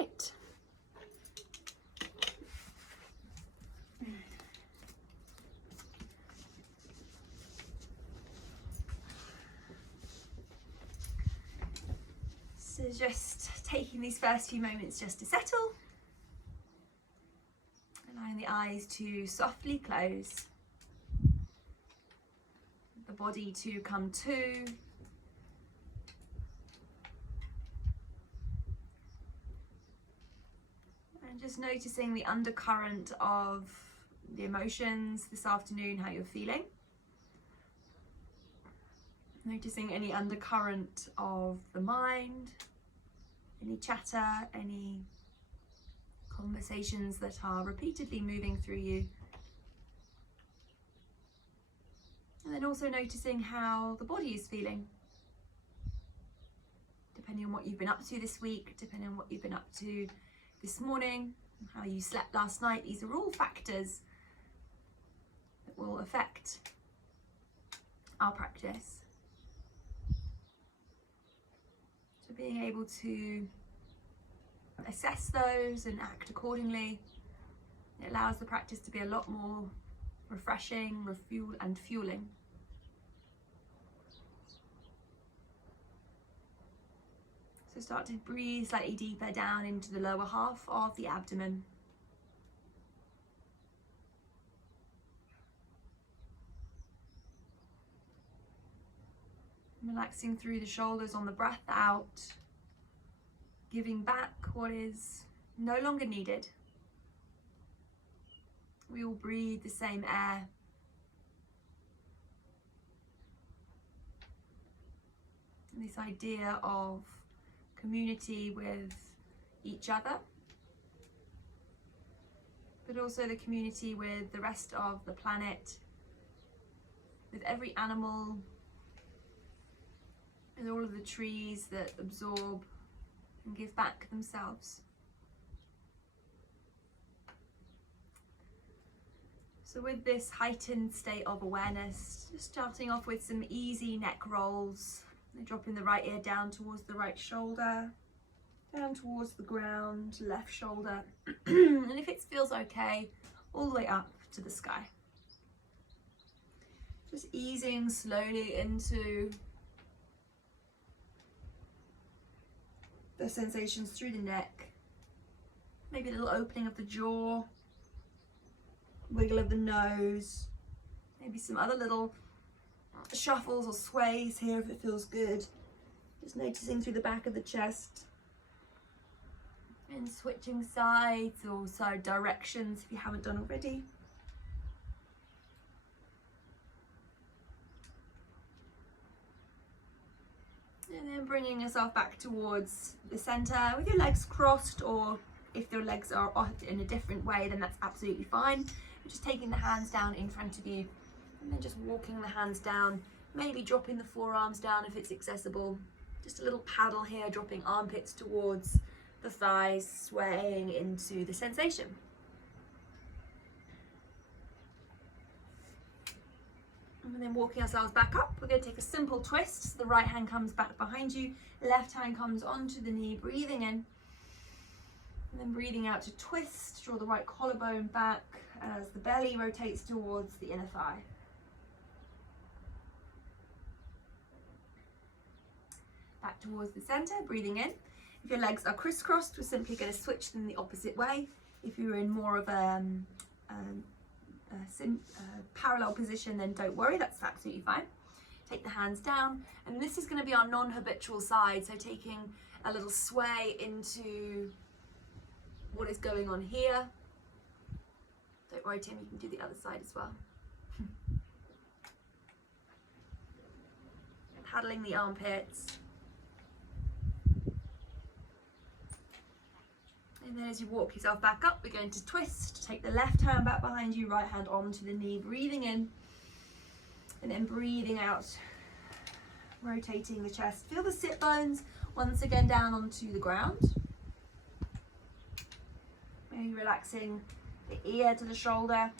right. So just taking these first few moments just to settle, allowing the eyes to softly close, the body to come to, and just noticing the undercurrent of the emotions this afternoon, how you're feeling. Noticing any undercurrent of the mind, any chatter, any conversations that are repeatedly moving through you. And then also noticing how the body is feeling, depending on what you've been up to this week, depending on what you've been up to this morning, how you slept last night. These are all factors that will affect our practice. So being able to assess those and act accordingly, it allows the practice to be a lot more refreshing, fueling. So start to breathe slightly deeper down into the lower half of the abdomen. Relaxing through the shoulders on the breath out, giving back what is no longer needed. We all breathe the same air. And this idea of community with each other, but also the community with the rest of the planet, with every animal, with all of the trees that absorb and give back themselves. So with this heightened state of awareness, just starting off with some easy neck rolls, dropping the right ear down towards the right shoulder, down towards the ground, left shoulder, and if it feels okay, all the way up to the sky. Just easing slowly into the sensations through the neck, maybe a little opening of the jaw, wiggle of the nose, maybe some other little shuffles or sways here if it feels good. Just noticing through the back of the chest and switching sides or side directions if you haven't done already. And then bringing yourself back towards the center with your legs crossed, or if your legs are off in a different way, then that's absolutely fine. But just taking the hands down in front of you and then just walking the hands down, maybe dropping the forearms down if it's accessible. Just a little paddle here, dropping armpits towards the thighs, swaying into the sensation. And then walking ourselves back up, we're going to take a simple twist. So the right hand comes back behind you, left hand comes onto the knee, breathing in. And then breathing out to twist, draw the right collarbone back as the belly rotates towards the inner thigh. Back towards the center, breathing in. If your legs are crisscrossed, we're simply going to switch them the opposite way. If you're in more of a parallel position, then don't worry, that's absolutely fine. Take the hands down, and this is going to be our non-habitual side, so taking a little sway into what is going on here. Don't worry, Tim, you can do the other side as well. Paddling the armpits. And then as you walk yourself back up, we're going to twist. Take the left hand back behind you, right hand onto the knee, breathing in. And then breathing out, rotating the chest. Feel the sit bones once again down onto the ground. Maybe relaxing the ear to the shoulder.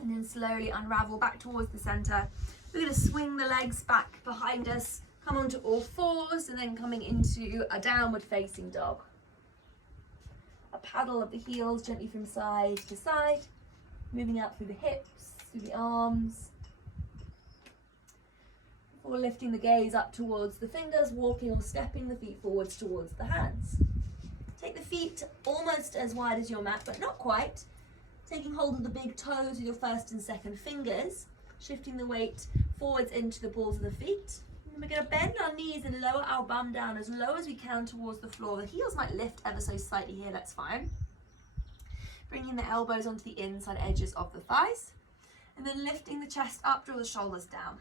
And then slowly unravel back towards the center. We're going to swing the legs back behind us, Come onto all fours and then coming into a downward facing dog. A paddle of the heels gently from side to side, moving out through the hips, through the arms. Before lifting the gaze up towards the fingers, walking or stepping the feet forwards towards the hands. Take the feet almost as wide as your mat, but not quite. Taking hold of the big toes with your first and second fingers, shifting the weight forwards into the balls of the feet. And we're going to bend our knees and lower our bum down as low as we can towards the floor. The heels might lift ever so slightly here, that's fine. Bringing the elbows onto the inside edges of the thighs. And then lifting the chest up, draw the shoulders down.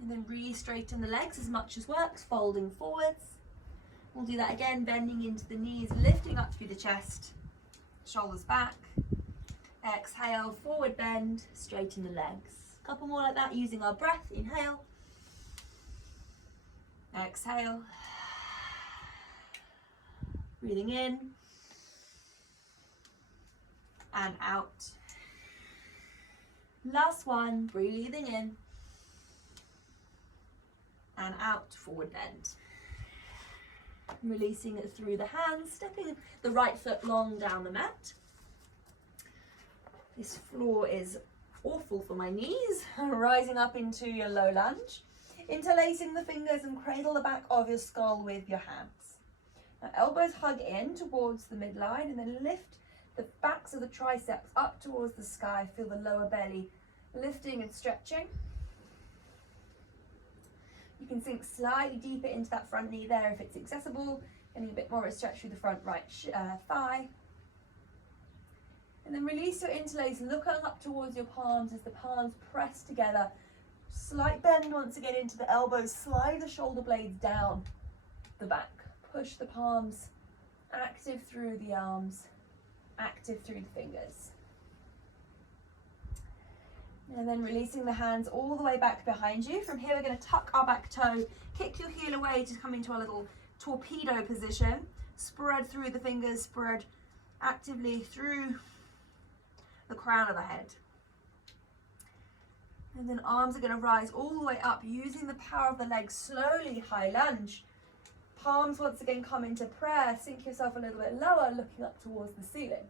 And then really straighten the legs as much as works, folding forwards. We'll do that again, bending into the knees, lifting up through the chest, shoulders back. Exhale, forward bend, straighten the legs. A couple more like that using our breath. Inhale. Exhale. Breathing in. And out. Last one, breathing in. And out, forward bend. Releasing it through the hands, stepping the right foot long down the mat. This floor is awful for my knees. Rising up into your low lunge. Interlacing the fingers and cradle the back of your skull with your hands. Now, elbows hug in towards the midline and then lift the backs of the triceps up towards the sky. Feel the lower belly lifting and stretching. You can sink slightly deeper into that front knee there if it's accessible. Getting a bit more of a stretch through the front right thigh. And then release your interlace, looking up towards your palms as the palms press together. Slight bend once again into the elbows, slide the shoulder blades down the back. Push the palms, active through the arms, active through the fingers. And then releasing the hands all the way back behind you. From here we're going to tuck our back toe, kick your heel away to come into our little torpedo position. Spread through the fingers, spread actively through the crown of the head. And then arms are going to rise all the way up using the power of the legs. Slowly, high lunge. Palms once again come into prayer. Sink yourself a little bit lower, looking up towards the ceiling.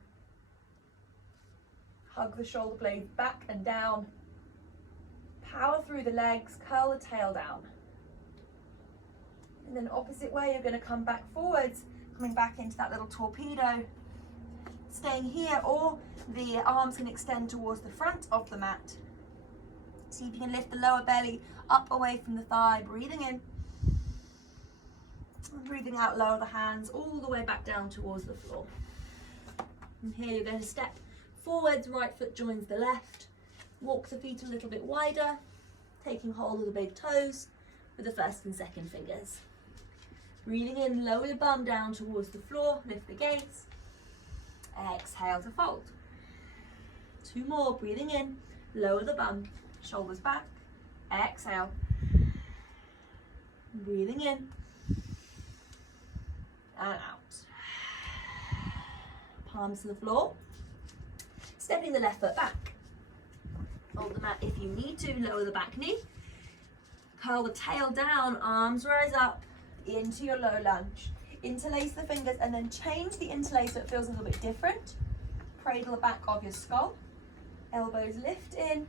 Hug the shoulder blades back and down. Power through the legs, curl the tail down. And then opposite way, you're going to come back forwards, coming back into that little torpedo. Staying here, or the arms can extend towards the front of the mat. See if you can lift the lower belly up away from the thigh, breathing in. And breathing out, lower the hands all the way back down towards the floor. And here you're going to step forwards, right foot joins the left. Walk the feet a little bit wider, taking hold of the big toes with the first and second fingers. Breathing in, lower your bum down towards the floor, lift the gaze. Exhale to fold. Two more, breathing in, lower the bum, shoulders back. Exhale. Breathing in and out. Palms to the floor. Stepping the left foot back. Hold the mat if you need to, lower the back knee. Curl the tail down, arms rise up into your low lunge. Interlace the fingers and then change the interlace so it feels a little bit different. Cradle the back of your skull. Elbows lift in,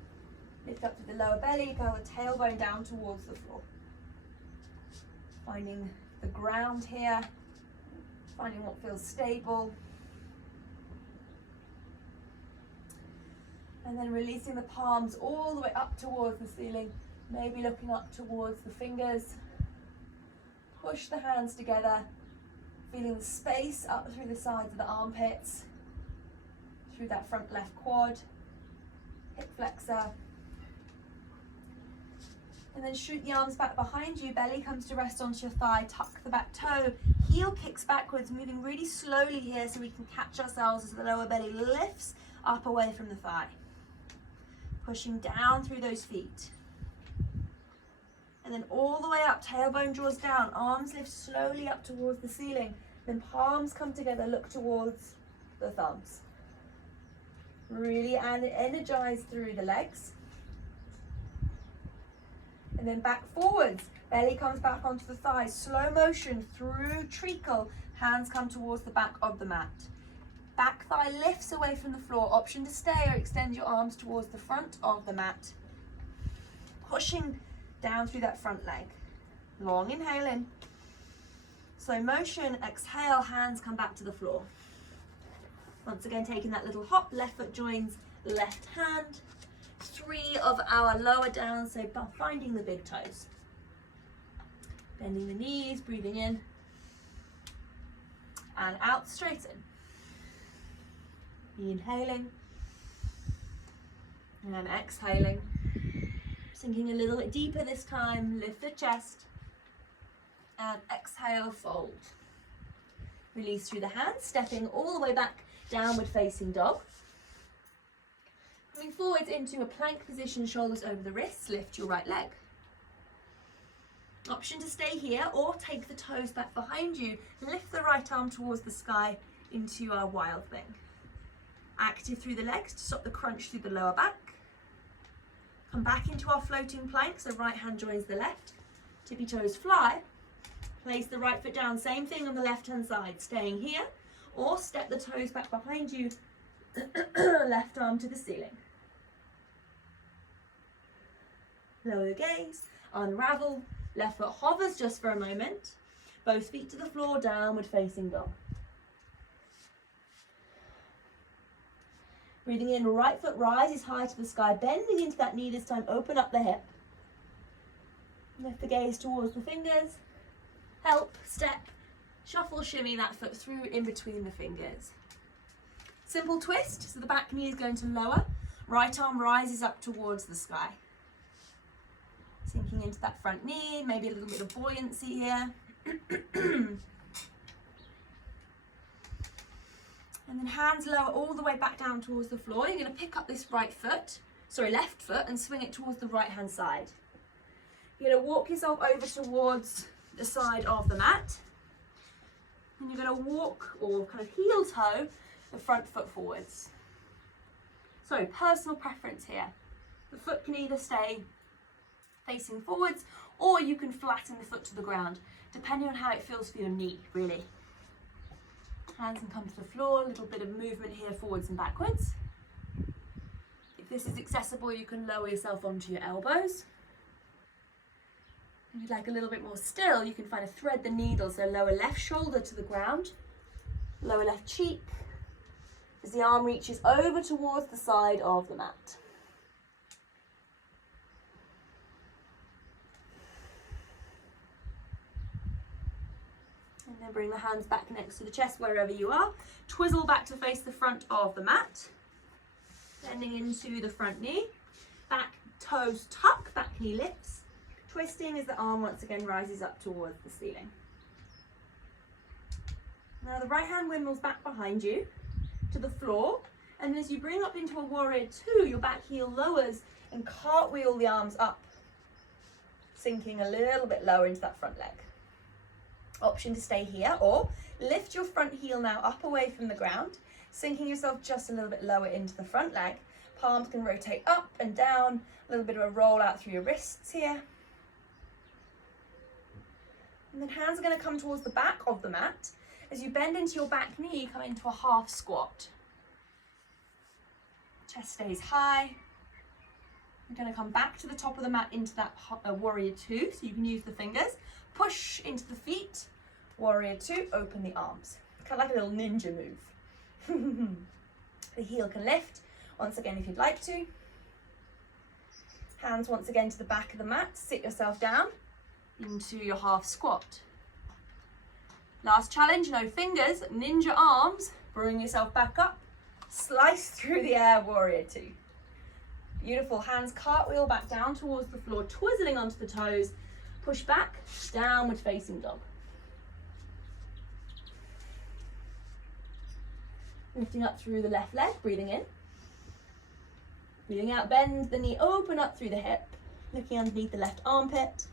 lift up to the lower belly, curl the tailbone down towards the floor. Finding the ground here, finding what feels stable. And then releasing the palms all the way up towards the ceiling, maybe looking up towards the fingers. Push the hands together, feeling the space up through the sides of the armpits, through that front left quad, hip flexor. And then shoot the arms back behind you, belly comes to rest onto your thigh, tuck the back toe, heel kicks backwards, moving really slowly here so we can catch ourselves as the lower belly lifts up away from the thigh. Pushing down through those feet. And then all the way up, tailbone draws down, arms lift slowly up towards the ceiling. Then palms come together, look towards the thumbs. Really energize through the legs. And then back forwards. Belly comes back onto the thighs. Slow motion through treacle. Hands come towards the back of the mat. Back thigh lifts away from the floor. Option to stay or extend your arms towards the front of the mat. Pushing down through that front leg. Long inhale in. Slow motion, exhale, hands come back to the floor. Once again, taking that little hop, left foot joins left hand. 3 of our lower down, so finding the big toes. Bending the knees, breathing in. And out, straighten. Inhaling. And exhaling. Sinking a little bit deeper this time, lift the chest. And exhale, fold. Release through the hands, stepping all the way back, downward facing dog. Coming forwards into a plank position, shoulders over the wrists, lift your right leg. Option to stay here or take the toes back behind you. Lift the right arm towards the sky into our wild thing. Active through the legs to stop the crunch through the lower back. Come back into our floating plank, so right hand joins the left. Tippy toes fly. Place the right foot down, same thing on the left hand side, staying here, or step the toes back behind you, left arm to the ceiling. Lower the gaze, unravel, left foot hovers just for a moment, both feet to the floor, downward facing dog. Breathing in, right foot rises high to the sky, bending into that knee this time, open up the hip. Lift the gaze towards the fingers. Help, step, shuffle, shimmy that foot through in between the fingers. Simple twist, so the back knee is going to lower. Right arm rises up towards the sky. Sinking into that front knee, maybe a little bit of buoyancy here. And then hands lower all the way back down towards the floor. You're going to pick up this left foot, and swing it towards the right hand side. You're going to walk yourself over towards the side of the mat, and you're going to walk or kind of heel toe the front foot forwards. So personal preference here. The foot can either stay facing forwards or you can flatten the foot to the ground, depending on how it feels for your knee, really. Hands can come to the floor, a little bit of movement here forwards and backwards. If this is accessible, you can lower yourself onto your elbows. If you'd like a little bit more still, you can find a thread the needle, so lower left shoulder to the ground, lower left cheek, as the arm reaches over towards the side of the mat. And then bring the hands back next to the chest wherever you are. Twizzle back to face the front of the mat, bending into the front knee, back toes tuck, back knee lifts. Twisting as the arm once again rises up towards the ceiling. Now the right hand windmills back behind you to the floor, and as you bring up into a warrior two, your back heel lowers and cartwheel the arms up, sinking a little bit lower into that front leg. Option to stay here or lift your front heel now up away from the ground, sinking yourself just a little bit lower into the front leg. Palms can rotate up and down, a little bit of a roll out through your wrists here. And then hands are going to come towards the back of the mat. As you bend into your back knee, come into a half squat. Chest stays high. You're going to come back to the top of the mat into that warrior two, so you can use the fingers. Push into the feet, warrior two, open the arms. Kind of like a little ninja move. The heel can lift, once again if you'd like to. Hands once again to the back of the mat, sit yourself down into your half squat. Last challenge, no fingers, ninja arms, bring yourself back up, slice through the air, warrior two. Beautiful, hands cartwheel back down towards the floor, twizzling onto the toes, push back, downward facing dog. Lifting up through the left leg, breathing in. Breathing out, bend the knee, open up through the hip, looking underneath the left armpit.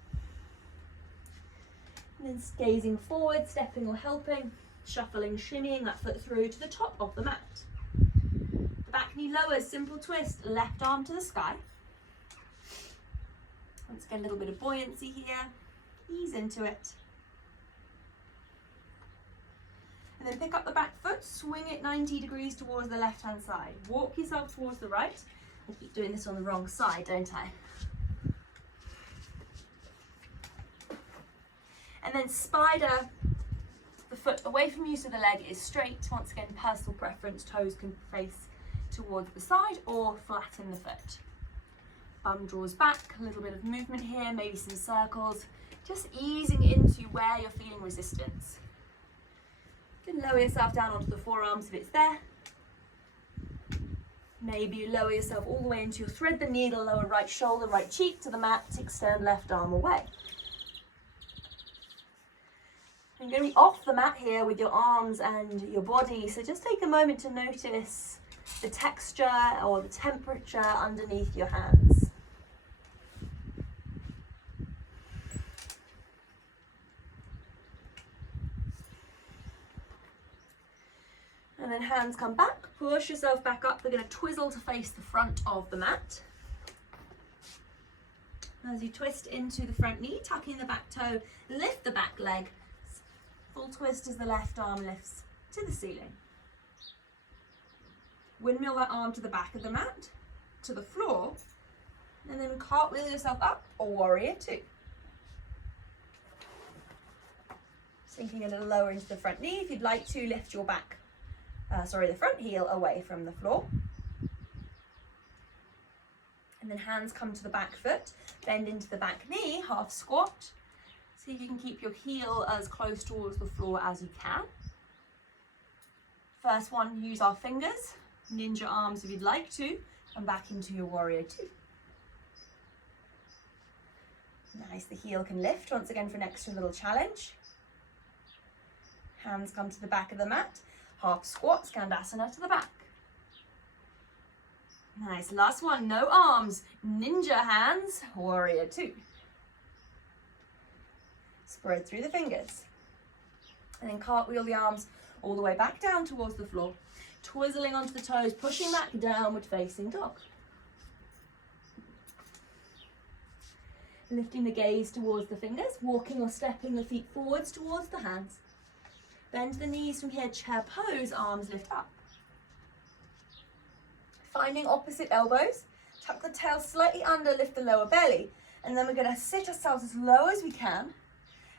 And then gazing forward, stepping or helping, shuffling, shimmying that foot through to the top of the mat. The back knee lowers, simple twist, left arm to the sky. Once again, a little bit of buoyancy here. Ease into it. And then pick up the back foot, swing it 90 degrees towards the left-hand side. Walk yourself towards the right. I keep doing this on the wrong side, don't I? And then spider the foot away from you so the leg is straight. Once again, personal preference, toes can face towards the side or flatten the foot. Bum draws back, a little bit of movement here, maybe some circles, just easing into where you're feeling resistance. You can lower yourself down onto the forearms if it's there. Maybe you lower yourself all the way into your thread the needle, lower right shoulder, right cheek to the mat, extend left arm away. You're going to be off the mat here with your arms and your body, so just take a moment to notice the texture or the temperature underneath your hands. And then hands come back, push yourself back up. We're going to twizzle to face the front of the mat. As you twist into the front knee, tucking the back toe, lift the back leg. Full twist as the left arm lifts to the ceiling. Windmill that arm to the back of the mat, to the floor, and then cartwheel yourself up, or warrior two. Sinking a little lower into the front knee. If you'd like to, lift your the front heel away from the floor. And then hands come to the back foot, bend into the back knee, half squat. See if you can keep your heel as close towards the floor as you can. First one, use our fingers, ninja arms if you'd like to, and back into your warrior two. Nice, the heel can lift once again for an extra little challenge. Hands come to the back of the mat, half squat, Skandasana to the back. Nice, last one, no arms, ninja hands, warrior two. Spread through the fingers. And then cartwheel the arms all the way back down towards the floor. Twizzling onto the toes, pushing back, downward facing dog. Lifting the gaze towards the fingers, walking or stepping the feet forwards towards the hands. Bend the knees from here, chair pose, arms lift up. Finding opposite elbows, tuck the tail slightly under, lift the lower belly. And then we're going to sit ourselves as low as we can.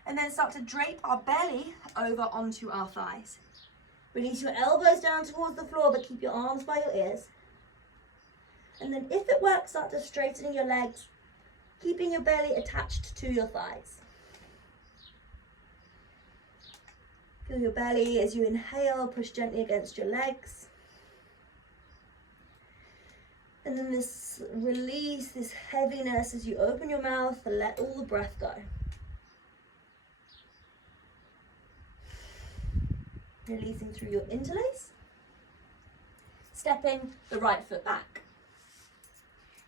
And then start to drape our belly over onto our thighs. Release your elbows down towards the floor, but keep your arms by your ears. And then if it works, start to straightening your legs, keeping your belly attached to your thighs. Feel your belly as you inhale, push gently against your legs. And then this release, this heaviness as you open your mouth and let all the breath go. Releasing through your interlace. Stepping the right foot back.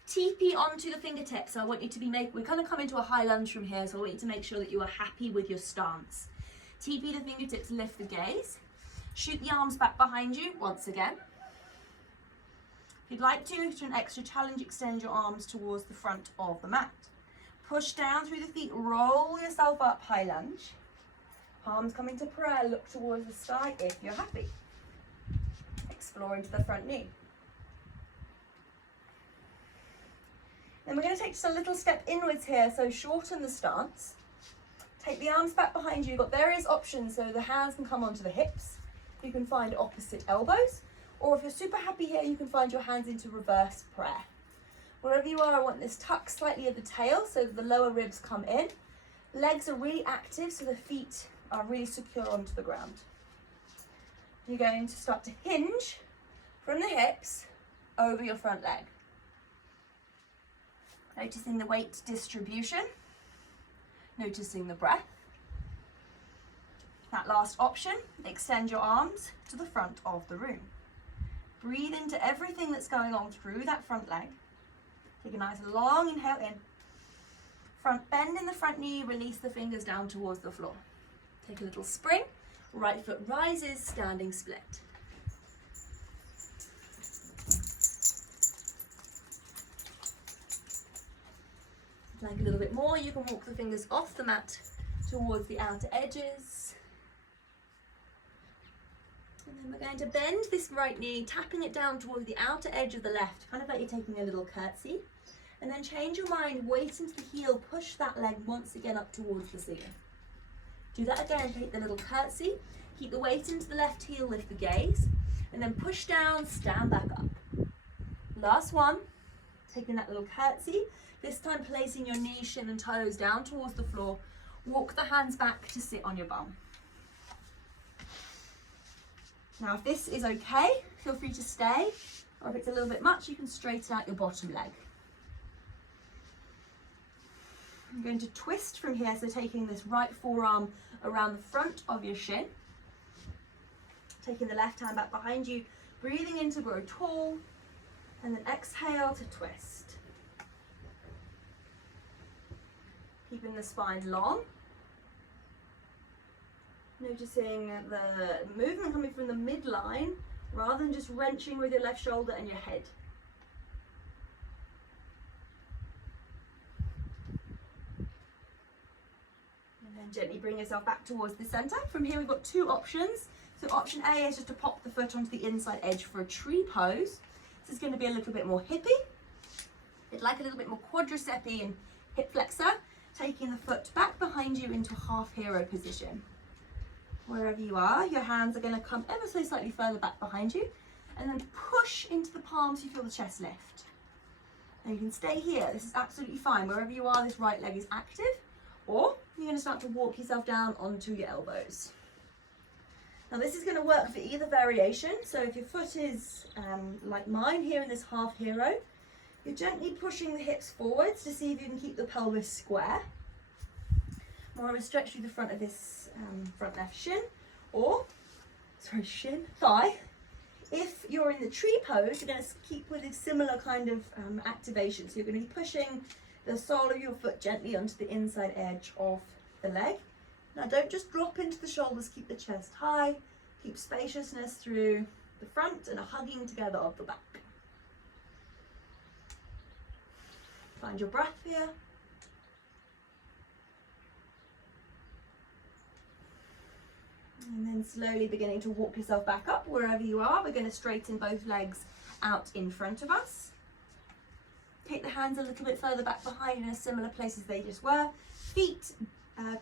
TP onto the fingertips. So I want you to we're going to come into a high lunge from here, so I want you to make sure that you are happy with your stance. TP the fingertips, lift the gaze. Shoot the arms back behind you once again. If you'd like to, for an extra challenge, extend your arms towards the front of the mat. Push down through the feet, roll yourself up, high lunge. Palms coming to prayer, look towards the sky if you're happy. Explore into the front knee. Then we're going to take just a little step inwards here, so shorten the stance. Take the arms back behind you. You've got various options, so the hands can come onto the hips. You can find opposite elbows, or if you're super happy here, you can find your hands into reverse prayer. Wherever you are, I want this tuck slightly at the tail so that the lower ribs come in. Legs are really active, so the feet are really secure onto the ground. You're going to start to hinge from the hips over your front leg. Noticing the weight distribution, noticing the breath. That last option, extend your arms to the front of the room. Breathe into everything that's going on through that front leg. Take a nice long inhale in. Front bend in the front knee, release the fingers down towards the floor. Take a little spring, right foot rises, standing split. I'd like a little bit more, you can walk the fingers off the mat towards the outer edges. And then we're going to bend this right knee, tapping it down towards the outer edge of the left, kind of like you're taking a little curtsy. And then change your mind, weight into the heel, push that leg once again up towards the ceiling. Do that again, take the little curtsy, keep the weight into the left heel, lift the gaze, and then push down, stand back up. Last one, taking that little curtsy, this time placing your knees, shin and toes down towards the floor. Walk the hands back to sit on your bum. Now if this is okay, feel free to stay, or if it's a little bit much, you can straighten out your bottom leg. I'm going to twist from here, so taking this right forearm around the front of your shin, taking the left hand back behind you, breathing in to grow tall, and then exhale to twist. Keeping the spine long. Noticing the movement coming from the midline rather than just wrenching with your left shoulder and your head. And then gently bring yourself back towards the center. From here we've got two options. So option A is just to pop the foot onto the inside edge for a tree pose. This is going to be a little bit more hippie. It's like a little bit more quadriceps and hip flexor. Taking the foot back behind you into half hero position. Wherever you are, your hands are going to come ever so slightly further back behind you, and then push into the palms so you feel the chest lift. And you can stay here, this is absolutely fine. Wherever you are, this right leg is active, or you're going to start to walk yourself down onto your elbows. Now this is going to work for either variation, so if your foot is like mine here in this half hero, you're gently pushing the hips forwards to see if you can keep the pelvis square. More of a stretch through the front of this front left shin, or, thigh. If you're in the tree pose, you're going to keep with a similar kind of activation. So you're going to be pushing the sole of your foot gently onto the inside edge of the leg. Now don't just drop into the shoulders, keep the chest high, keep spaciousness through the front and a hugging together of the back. Find your breath here. And then slowly beginning to walk yourself back up wherever you are. We're going to straighten both legs out in front of us. Take the hands a little bit further back behind in a similar place as they just were. Feet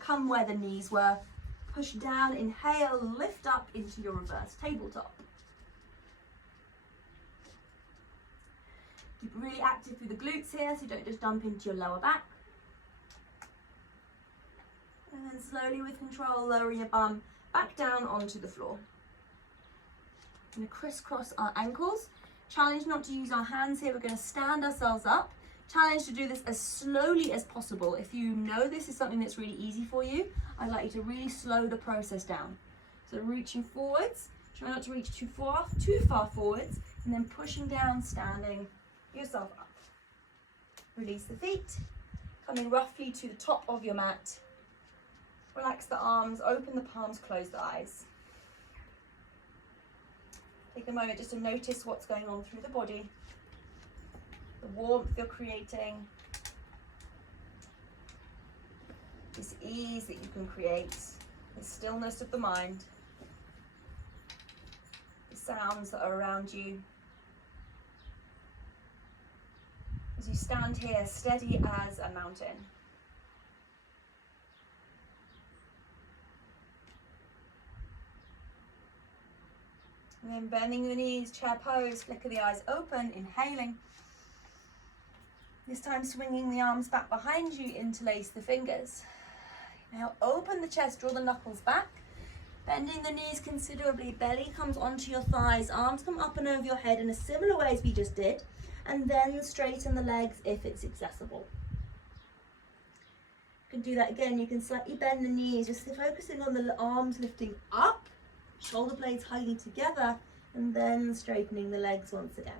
come where the knees were. Push down, inhale, lift up into your reverse tabletop. Keep really active through the glutes here, so don't just dump into your lower back. And then slowly with control, lower your bum back down onto the floor. We're going to crisscross our ankles. Challenge not to use our hands here. We're going to stand ourselves up. Challenge to do this as slowly as possible. If you know this is something that's really easy for you, I'd like you to really slow the process down. So reaching forwards, try not to reach too far forwards, and then pushing down, standing yourself up. Release the feet, coming roughly to the top of your mat. Relax the arms, open the palms, close the eyes. Take a moment just to notice what's going on through the body, the warmth you're creating, this ease that you can create, the stillness of the mind, the sounds that are around you. As you stand here, steady as a mountain. And then bending the knees, chair pose, flicker the eyes open, inhaling. This time swinging the arms back behind you, interlace the fingers. Now open the chest, draw the knuckles back. Bending the knees considerably, belly comes onto your thighs, arms come up and over your head in a similar way as we just did. And then straighten the legs if it's accessible. You can do that again, you can slightly bend the knees, just focusing on the arms lifting up. Shoulder blades hugging together, and then straightening the legs once again.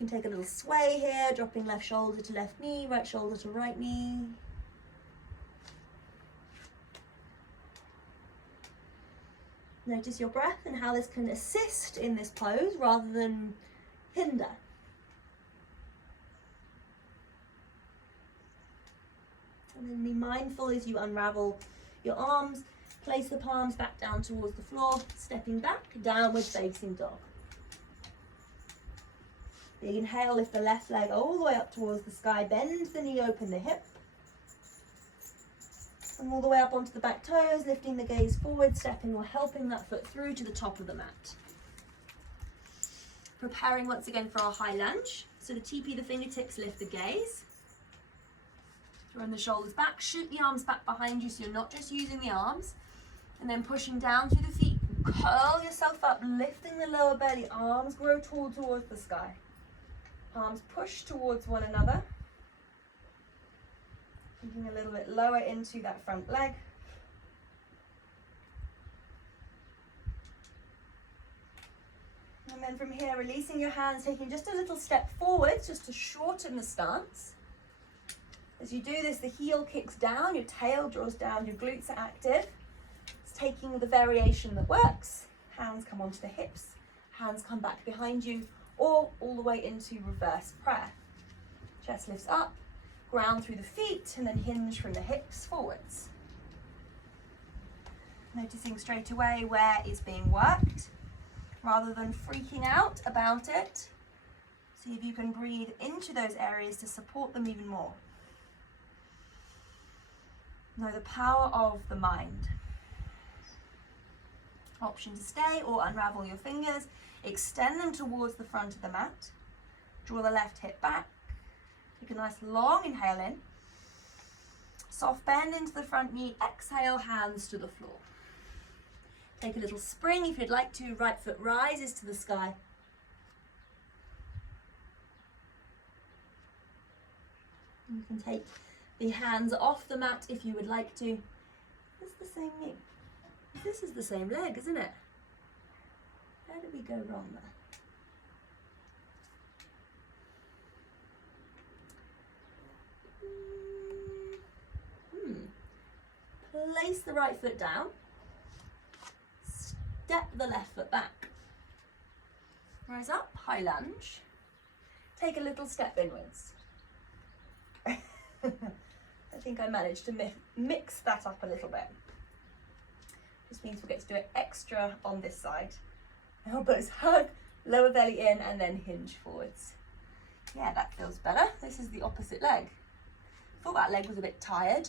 You can take a little sway here, dropping left shoulder to left knee, right shoulder to right knee. Notice your breath and how this can assist in this pose rather than hinder. And then be mindful as you unravel your arms. Place the palms back down towards the floor, stepping back, downward facing dog. Big inhale, lift the left leg all the way up towards the sky, bend the knee, open the hip. And all the way up onto the back toes, lifting the gaze forward, stepping or helping that foot through to the top of the mat. Preparing once again for our high lunge. So to TP the fingertips, lift the gaze. Run the shoulders back, shoot the arms back behind you so you're not just using the arms. And then pushing down through the feet, curl yourself up, lifting the lower belly, arms grow tall towards the sky. Palms push towards one another. Moving a little bit lower into that front leg. And then from here, releasing your hands, taking just a little step forward, just to shorten the stance. As you do this, the heel kicks down, your tail draws down, your glutes are active. It's taking the variation that works. Hands come onto the hips, hands come back behind you, or all the way into reverse prayer. Chest lifts up, ground through the feet, and then hinge from the hips forwards. Noticing straight away where is being worked, rather than freaking out about it. See if you can breathe into those areas to support them even more. Know the power of the mind. Option to stay or unravel your fingers. Extend them towards the front of the mat. Draw the left hip back. Take a nice long inhale in. Soft bend into the front knee. Exhale, hands to the floor. Take a little spring if you'd like to. Right foot rises to the sky. You can take the hands off the mat if you would like to. It's the same knee. This is the same leg, isn't it? How did we go wrong there? Place the right foot down. Step the left foot back. Rise up, high lunge. Take a little step inwards. I think I managed to mix that up a little bit. This means we get to do it extra on this side. Elbows hug, lower belly in, and then hinge forwards. Yeah, that feels better. This is the opposite leg. Thought that leg was a bit tired.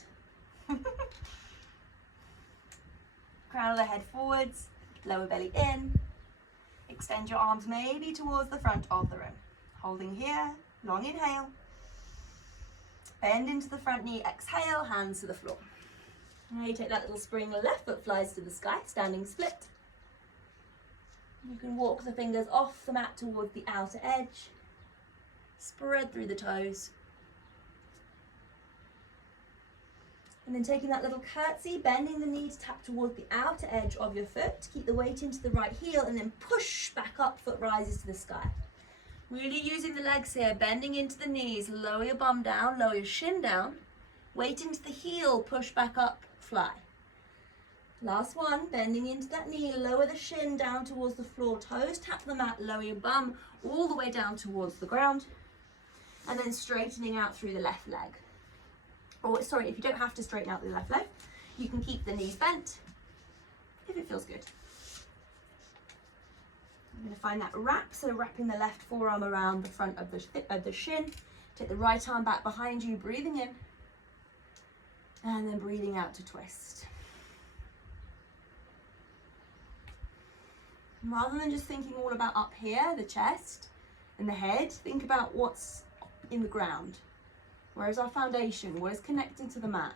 Crown of the head forwards, lower belly in. Extend your arms maybe towards the front of the room. Holding here, long inhale. Bend into the front knee, exhale, hands to the floor. Now you take that little spring, left foot flies to the sky, standing split. You can walk the fingers off the mat towards the outer edge. Spread through the toes. And then taking that little curtsy, bending the knee to tap towards the outer edge of your foot. Keep the weight into the right heel and then push back up, foot rises to the sky. Really using the legs here, bending into the knees, lower your bum down, lower your shin down. Weight into the heel, push back up, fly. Last one, bending into that knee, lower the shin down towards the floor, toes tap the mat, lower your bum all the way down towards the ground. And then straightening out through the left leg. Or sorry, if you don't have to straighten out the left leg, you can keep the knees bent if it feels good. I'm going to find that wrap, so wrapping the left forearm around the front of the shin. Take the right arm back behind you, breathing in, and then breathing out to twist. Rather than just thinking all about up here, the chest and the head, think about what's in the ground. Where is our foundation? What is connected to the mat?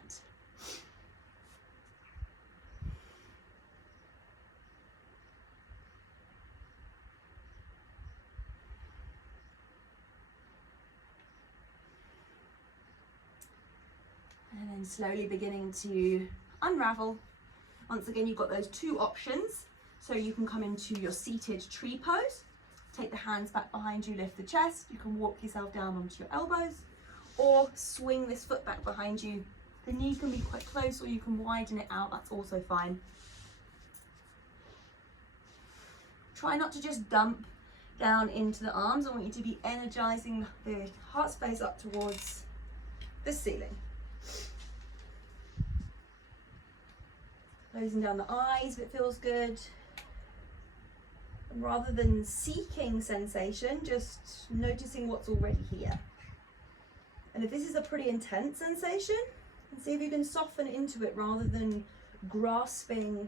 And then slowly beginning to unravel. Once again, you've got those two options. So you can come into your seated tree pose. Take the hands back behind you, lift the chest. You can walk yourself down onto your elbows. Or swing this foot back behind you. The knee can be quite close, or you can widen it out, that's also fine. Try not to just dump down into the arms. I want you to be energizing the heart space up towards the ceiling. Closing down the eyes if it feels good. And rather than seeking sensation, just noticing what's already here. And if this is a pretty intense sensation, see if you can soften into it rather than grasping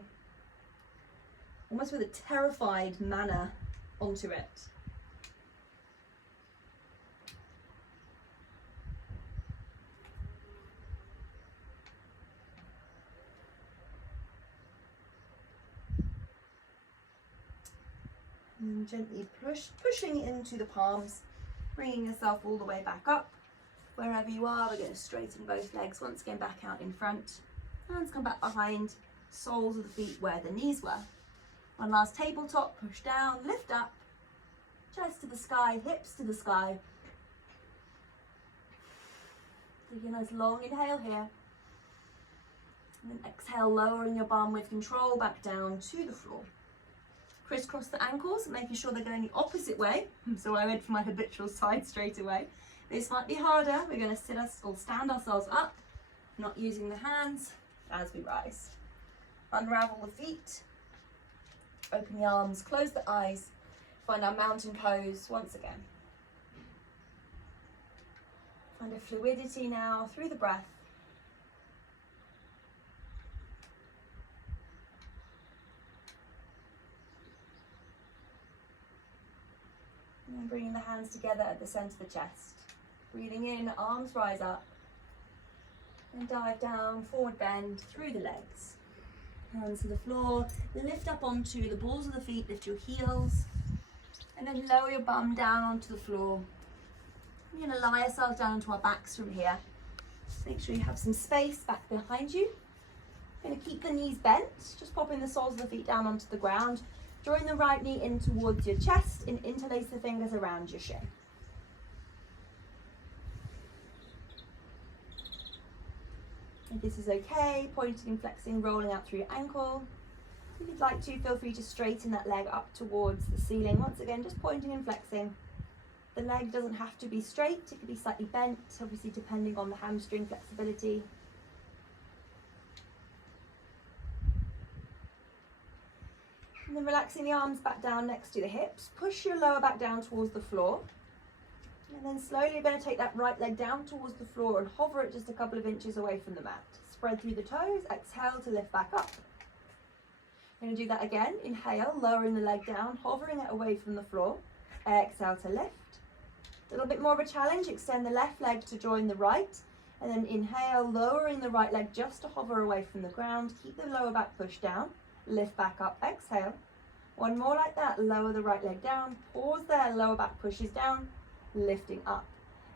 almost with a terrified manner onto it. And gently pushing into the palms, bringing yourself all the way back up. Wherever you are, we're going to straighten both legs once again back out in front. Hands come back behind, soles of the feet where the knees were. One last tabletop, push down, lift up, chest to the sky, hips to the sky. Take a nice long inhale here. And then exhale, lowering your bum with control back down to the floor. Crisscross the ankles, making sure they're going the opposite way. So I went for my habitual side straight away. This might be harder. We're going to sit us or stand ourselves up, not using the hands as we rise. Unravel the feet, open the arms, close the eyes, find our mountain pose once again. Find a fluidity now through the breath. And bringing the hands together at the center of the chest. Breathing in, arms rise up. And dive down, forward bend through the legs. Hands to the floor, lift up onto the balls of the feet, lift your heels. And then lower your bum down onto the floor. We're going to lie ourselves down onto our backs from here. Make sure you have some space back behind you. Going to keep the knees bent, just popping the soles of the feet down onto the ground. Drawing the right knee in towards your chest and interlace the fingers around your shin. If this is okay, pointing and flexing, rolling out through your ankle. If you'd like to, feel free to straighten that leg up towards the ceiling. Once again, just pointing and flexing. The leg doesn't have to be straight, it could be slightly bent, obviously depending on the hamstring flexibility. And then relaxing the arms back down next to the hips. Push your lower back down towards the floor. And then slowly you're going to take that right leg down towards the floor and hover it just a couple of inches away from the mat. Spread through the toes, exhale to lift back up. You're going to do that again. Inhale, lowering the leg down, hovering it away from the floor. Exhale to lift. A little bit more of a challenge, extend the left leg to join the right. And then inhale, lowering the right leg just to hover away from the ground. Keep the lower back pushed down. Lift back up, exhale. One more like that, lower the right leg down, pause there, lower back pushes down, lifting up.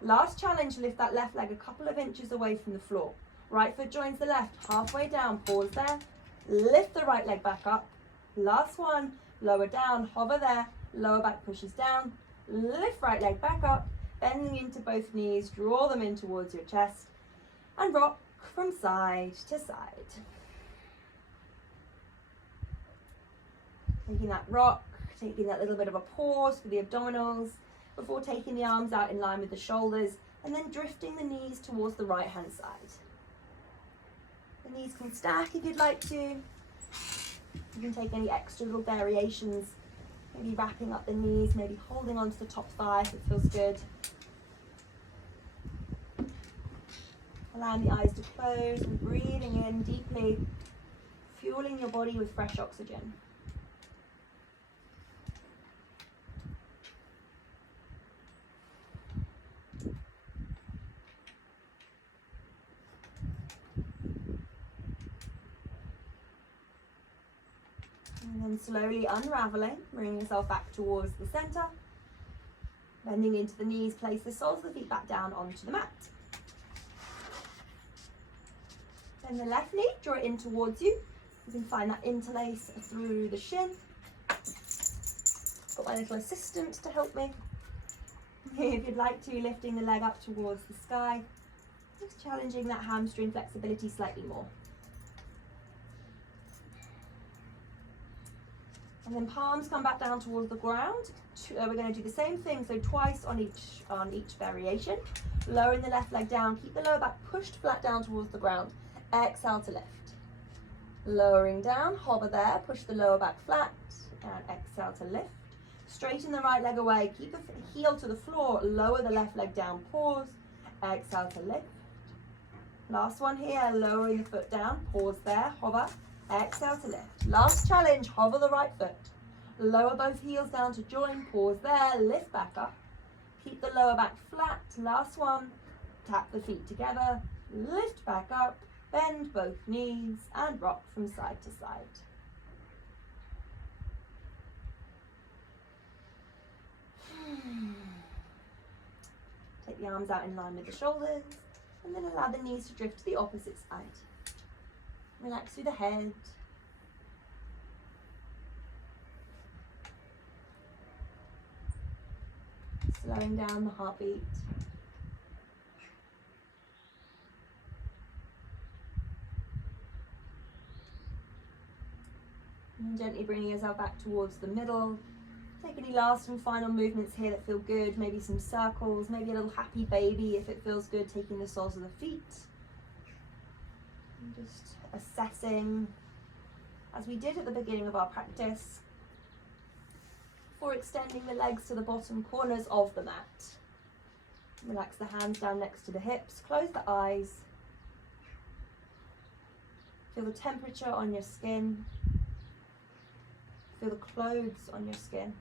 Last challenge, lift that left leg a couple of inches away from the floor. Right foot joins the left, halfway down, pause there, lift the right leg back up. Last one, lower down, hover there, lower back pushes down, lift right leg back up, bending into both knees, draw them in towards your chest, and rock from side to side. Taking that rock, taking that little bit of a pause for the abdominals before taking the arms out in line with the shoulders and then drifting the knees towards the right hand side. The knees can stack if you'd like to. You can take any extra little variations, maybe wrapping up the knees, maybe holding onto the top thigh if it feels good. Allowing the eyes to close and breathing in deeply, fueling your body with fresh oxygen. And then slowly unraveling, bringing yourself back towards the center. Bending into the knees, place the soles of the feet back down onto the mat. Then the left knee, draw it in towards you. You can find that interlace through the shin. Got my little assistant to help me. If you'd like to, lifting the leg up towards the sky. Just challenging that hamstring flexibility slightly more. And then palms come back down towards the ground. We're going to do the same thing, so twice on each variation. Lowering the left leg down, keep the lower back pushed flat down towards the ground. Exhale to lift. Lowering down, hover there, push the lower back flat, and exhale to lift. Straighten the right leg away, keep the heel to the floor, lower the left leg down, pause, exhale to lift. Last one here, lowering the foot down, pause there, hover, exhale to lift. Last challenge, hover the right foot. Lower both heels down to join, pause there, lift back up. Keep the lower back flat, last one, tap the feet together, lift back up, bend both knees and rock from side to side. Take the arms out in line with the shoulders and then allow the knees to drift to the opposite side. Relax through the head. Slowing down the heartbeat. And gently bringing yourself back towards the middle. Take any last and final movements here that feel good. Maybe some circles, maybe a little happy baby if it feels good, taking the soles of the feet. And just assessing, as we did at the beginning of our practice, for extending the legs to the bottom corners of the mat. Relax the hands down next to the hips, close the eyes. Feel the temperature on your skin. Feel the clothes on your skin.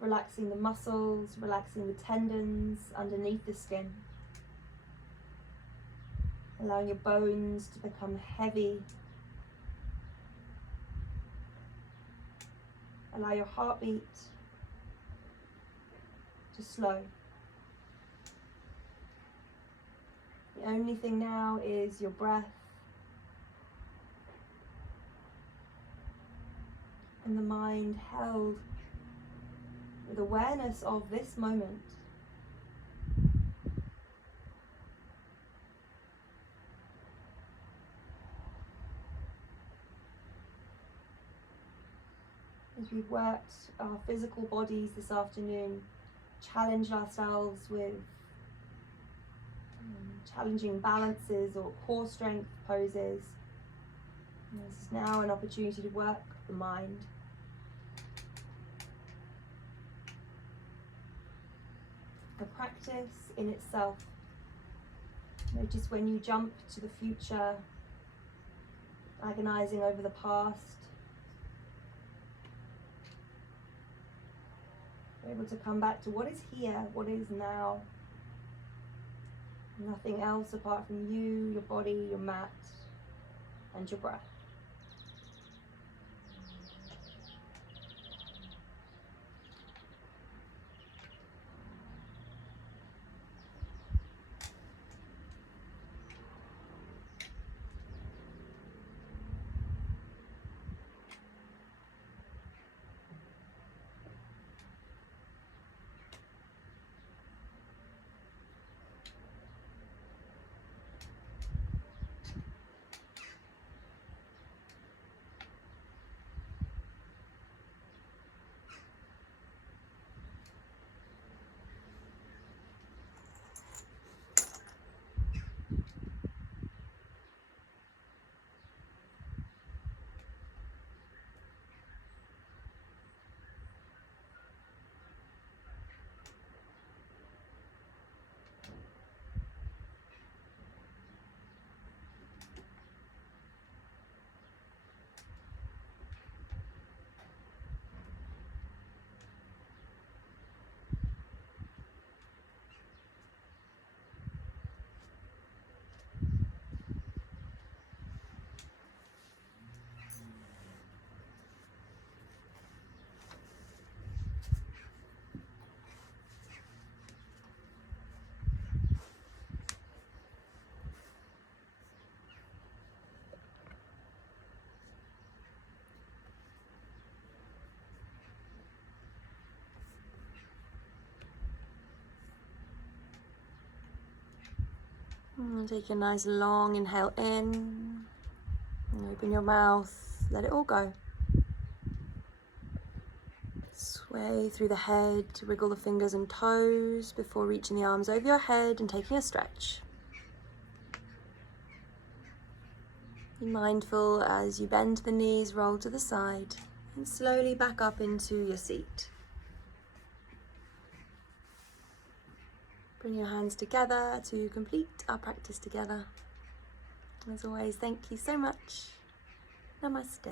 Relaxing the muscles, relaxing the tendons underneath the skin. Allowing your bones to become heavy. Allow your heartbeat to slow. The only thing now is your breath and the mind held with awareness of this moment. As we've worked our physical bodies this afternoon, challenged ourselves with challenging balances or core strength poses. And this is now an opportunity to work the mind. The practice in itself. Notice when you jump to the future, agonizing over the past. You're able to come back to what is here, what is now. Nothing else apart from you, your body, your mat, and your breath. And take a nice long inhale in, and open your mouth, let it all go. Sway through the head, wiggle the fingers and toes before reaching the arms over your head and taking a stretch. Be mindful as you bend the knees, roll to the side, and slowly back up into your seat. Bring your hands together to complete our practice together. As always, thank you so much. Namaste.